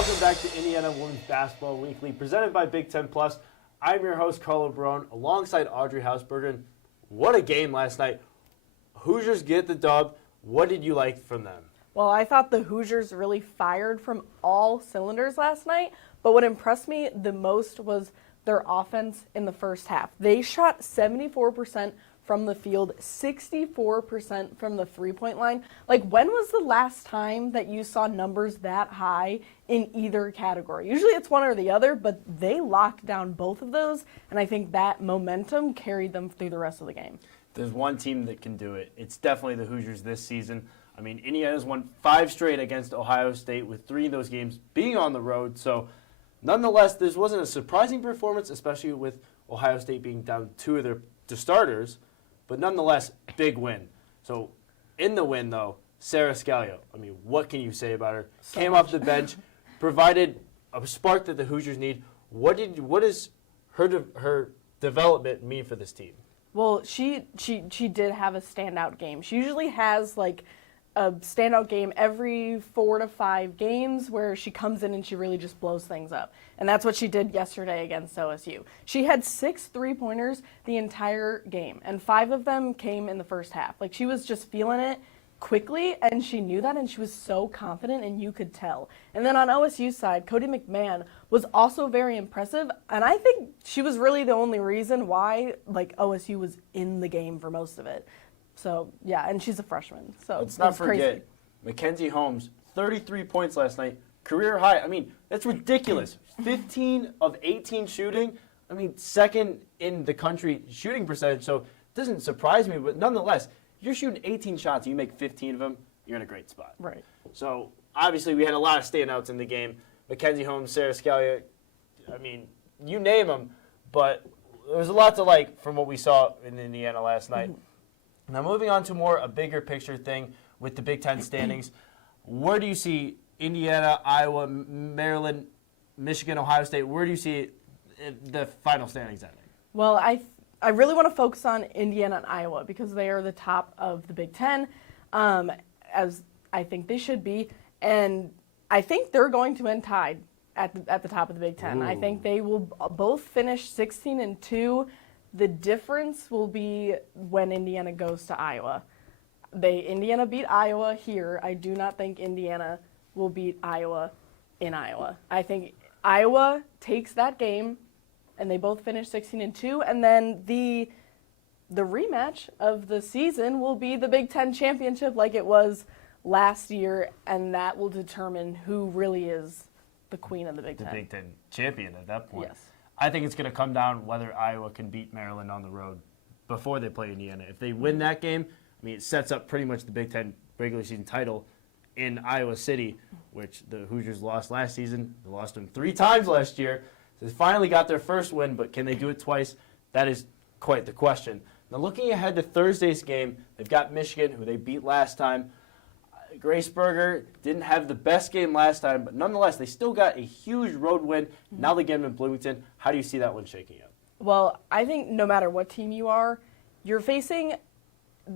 Welcome back to Indiana Women's Basketball Weekly, presented by Big Ten Plus. I'm your host, Carlo Barone, alongside Audrey Hausbergen. What a game last night. Hoosiers get the dub. What did you like from them? Well, I thought the Hoosiers really fired from all cylinders last night, but what impressed me the most was their offense in the first half. They shot 74% from the field, 64% from the three-point line. Like, when was the last time that you saw numbers that high in either category? Usually it's one or the other, but they locked down both of those, and I think that momentum carried them through the rest of the game. There's one team that can do it. It's definitely the Hoosiers this season. I mean, Indiana's won 5 straight against Ohio State, with 3 of those games being on the road. So, nonetheless, this wasn't a surprising performance, especially with Ohio State being down 2 of their starters. But nonetheless, big win. So, in the win, though, Sarah Scalio, I mean, what can you say about her? Came off the bench, provided a spark that the Hoosiers need. What does her development mean for this team? Well, she did have a standout game. She usually has, like, a standout game every 4 to 5 games where she comes in and she really just blows things up. And that's what she did yesterday against OSU. She had 6 3-pointers the entire game, and 5 of them came in the first half. Like, she was just feeling it quickly, and she knew that, and she was so confident, and you could tell. And then on OSU's side, Cody McMahon was also very impressive, and I think she was really the only reason why, like, OSU was in the game for most of it. So, yeah, and she's a freshman. So let's not forget, Mackenzie Holmes, 33 points last night, career high. I mean, that's ridiculous. 15 of 18 shooting. I mean, second in the country shooting percentage. So it doesn't surprise me, but nonetheless, you're shooting 18 shots, you make 15 of them, you're in a great spot. Right. So obviously we had a lot of standouts in the game. Mackenzie Holmes, Sarah Scalio, I mean, you name them, but there was a lot to like from what we saw in Indiana last night. Now, moving on to a bigger picture thing with the Big Ten standings, where do you see Indiana, Iowa, Maryland, Michigan, Ohio State? Where do you see the final standings ending? Well, I really want to focus on Indiana and Iowa because they are the top of the Big Ten, as I think they should be. And I think they're going to end tied at the top of the Big Ten. Ooh. I think they will both finish 16-2. The difference will be when Indiana goes to Iowa. Indiana beat Iowa here. I do not think Indiana will beat Iowa in Iowa. I think Iowa takes that game, and they both finish 16-2, and then the rematch of the season will be the Big Ten championship like it was last year, and that will determine who really is the queen of the Big Ten. The Big Ten champion at that point. Yes. I think it's going to come down whether Iowa can beat Maryland on the road before they play Indiana. If they win that game, I mean, it sets up pretty much the Big Ten regular season title in Iowa City, which the Hoosiers lost last season. They lost them 3 times last year. So they finally got their first win, but can they do it twice? That is quite the question. Now, looking ahead to Thursday's game, they've got Michigan, who they beat last time. Grace Berger didn't have the best game last time, but nonetheless, they still got a huge road win. Now they get them in Bloomington. How do you see that one shaking out? Well, I think no matter what team you are, you're facing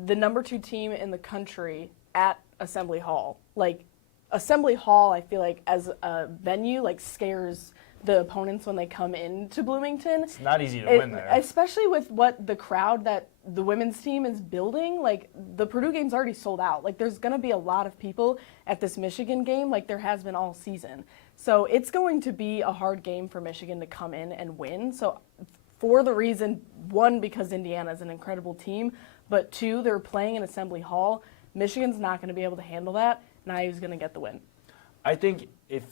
the number 2 team in the country at Assembly Hall. Like, Assembly Hall, I feel like, as a venue, like, scares the opponents when they come into Bloomington. It's not easy to win there. Especially with what the crowd that the women's team is building. Like, the Purdue game's already sold out. Like, there's going to be a lot of people at this Michigan game like there has been all season. So it's going to be a hard game for Michigan to come in and win. So for the reason, 1, because Indiana is an incredible team, but 2, they're playing in Assembly Hall. Michigan's not going to be able to handle that. Now he's going to get the win. I think if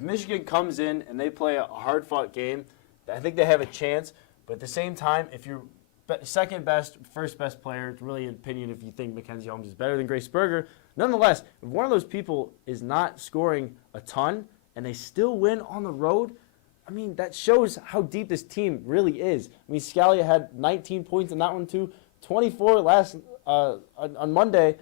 Michigan comes in and they play a hard-fought game, I think they have a chance. But at the same time, if you're second best, first best player, it's really an opinion if you think Mackenzie Holmes is better than Grace Berger. Nonetheless, if one of those people is not scoring a ton and they still win on the road, I mean, that shows how deep this team really is. I mean, Scalia had 19 points in that one too, 24 on Monday.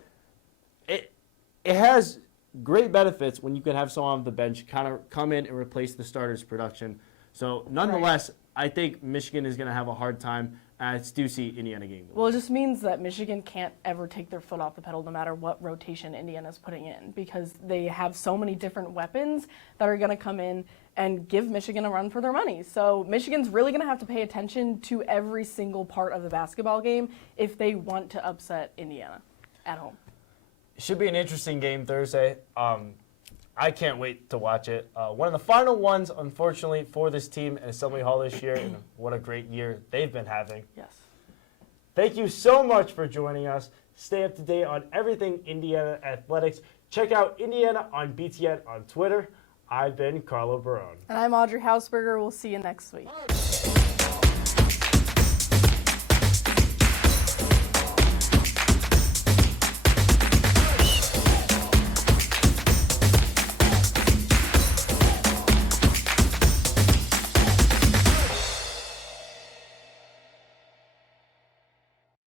It has great benefits when you can have someone on the bench kind of come in and replace the starter's production. So nonetheless, I think Michigan is going to have a hard time I do see Indiana getting the win. Well, it just means that Michigan can't ever take their foot off the pedal no matter what rotation Indiana's putting in, because they have so many different weapons that are going to come in and give Michigan a run for their money. So Michigan's really going to have to pay attention to every single part of the basketball game if they want to upset Indiana at home. Should be an interesting game Thursday. I can't wait to watch it. One of the final ones, unfortunately, for this team at Assembly Hall this year, and what a great year they've been having. Yes. Thank you so much for joining us. Stay up to date on everything Indiana athletics. Check out Indiana on BTN on Twitter. I've been Carlo Barone. And I'm Audrey Hausberger. We'll see you next week.